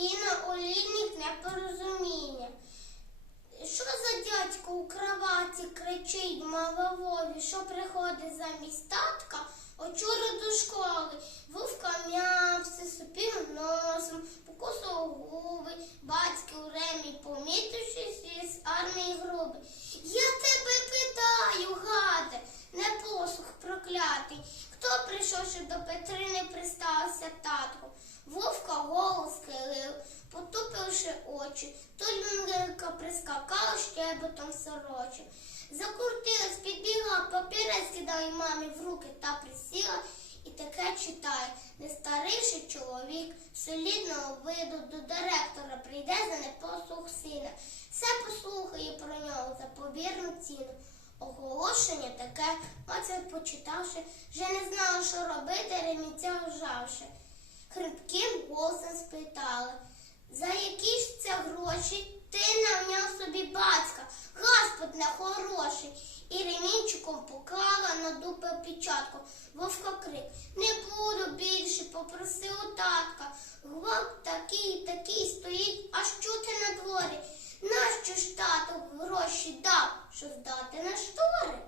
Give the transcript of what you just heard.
і на олійник непорозуміння. Що за дядько у кроваті кричить маловові, що приходить замість татка, очура до школи, вовка м'явся, супів носом, покусав губи, батьки у ремі, помітившись армії груби. Я тебе питаю, гаде, не послух проклятий, хто прийшов, що до Петрини пристався татку? Очі, то люнька прискакала щебетом сорочі. Закрутилась, підбігла, папірець кидає мамі в руки та присіла і таке читає. Не старіший чоловік солідного виду до директора прийде за непослух сина. Все послухає про нього за повірну ціну. Оголошення таке, оце почитавши, вже не знала, що робити, ремінця вжавши. Хрипким голосом спитали, за які ж це гроші ти навняв собі батька, Господь не хороший. І ремінчиком поклала на дупи печатку. Вовка крик, не буду більше, попросив у татка. Гвалт такий, такий стоїть, аж чути на дворі. Нащо ж тато гроші дав, що здати на штори?